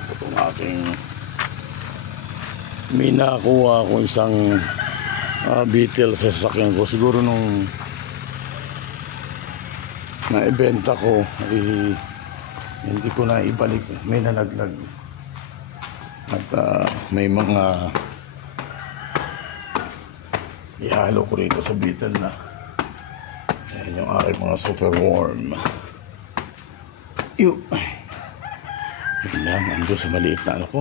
Ito itong aking may nakuha akong isang Beetle sa sasakyan ko. Siguro nung naibenta ko hindi ko na ibalik, may nalaglag at may mga ihalo ko rito sa Beetle na ayan yung aking mga super warm. Yun lang, ando sa maliit na ano ko.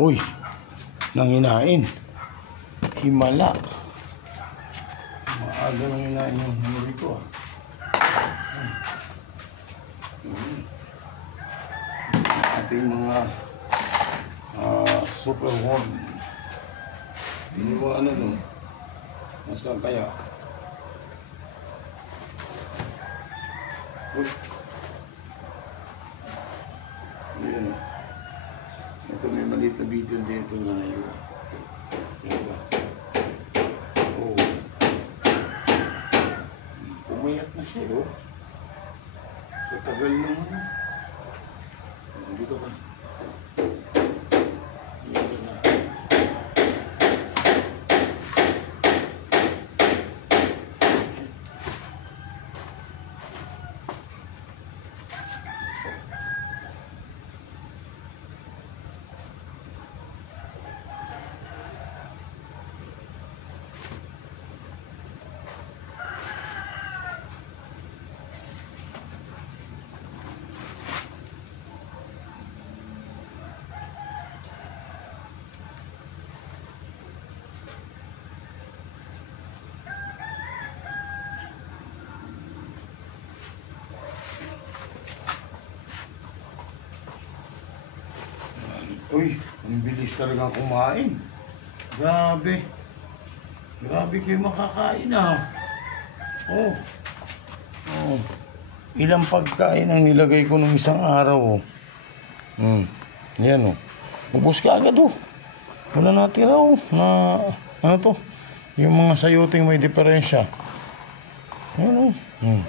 Uy, nanginain. Himala. Maaga nanginain yung himali ko. Ating mga super warm. Hindi mo ano no? Nasaan kaya? Uy. Ayan. Ito may maliit na video dito na yun. Diba? Oh. Pumayat na siya, oh. Sa tagal naman. Dito ka. Dito na. Uy, ang bilis talaga kumain. Grabe. Grabe kayo makakain ah. Oh. Oh. Ilang pagkain ang nilagay ko nung isang araw oh. Yan oh. Ubus ka agad oh. Wala natira oh. Na, ano to? Yung mga sayoting may diferensya. Yan oh.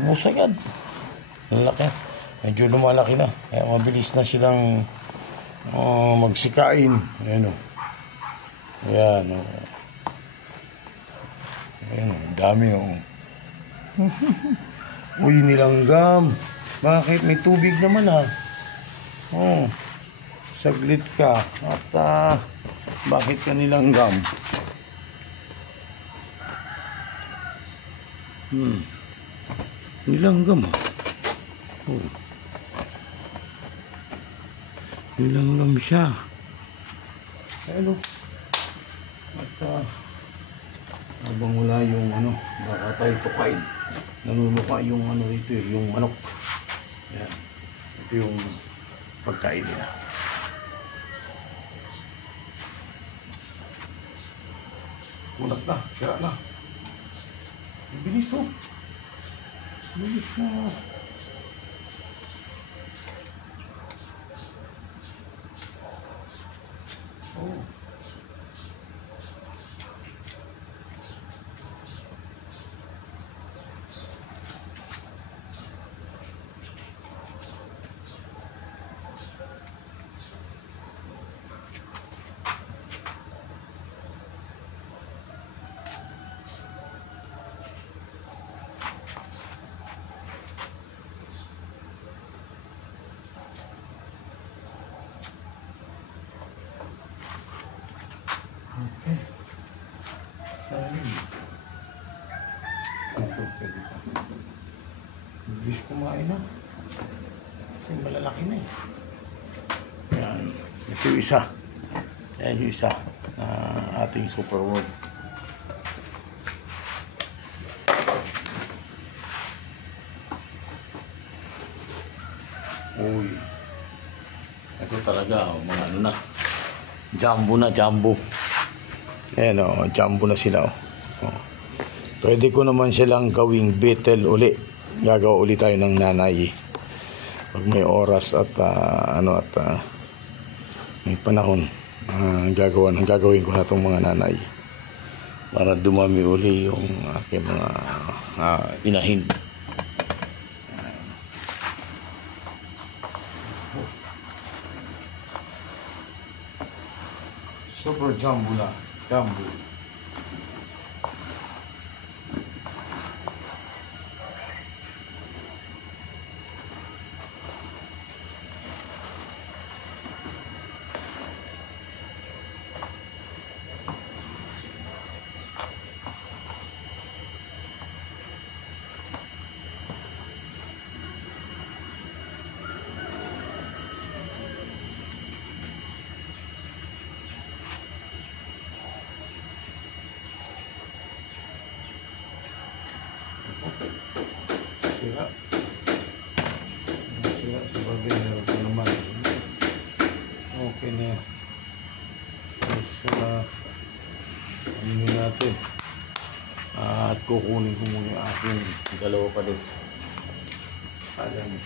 Ubus agad. Laki. Medyo lumalaki na. Kaya mabilis na silang magsikain. Ayan o. Ayan o. Ayan o. Dami o. Uy, nilanggam. Bakit? May tubig naman ha. Oh. Saglit ka. At bakit ka nilanggam? Nilanggam ha. Oh. Nilanggam siya. Hello. At habang wala yung ano, baka tayo tukain. Nanunuka yung ano ito, yung manok. Yan. Ito yung pagkain nila. Kunat na, sira na. Bilis oh. Bilis na. Oh. Okay. Sorry. Ito, pwede pa. Bilis kumain na. Kasi malalaki na eh. Yan. Ito yung isa. Yan yung isa na ating super world. Uy. Ito talaga, mga ano na. Jumbo na, jumbo. Ayan o, jumbo na sila o. Pwede ko naman silang gawing Beetle uli. Gagawa uli tayo ng nanay. Pag may oras at may panahon, gagawin ko na itong mga nanay. Para dumami uli yung aking mga inahin. Super jumbo na. Jumbo. Sira. Sira sa bagay. Meron ko naman. Okay na yan. Ano natin. At kukunin ko muna yung aking dalawa pa din. Alam mo.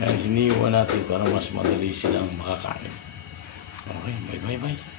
Yan, hiniwa natin para mas madali silang makakain. Okay, bye.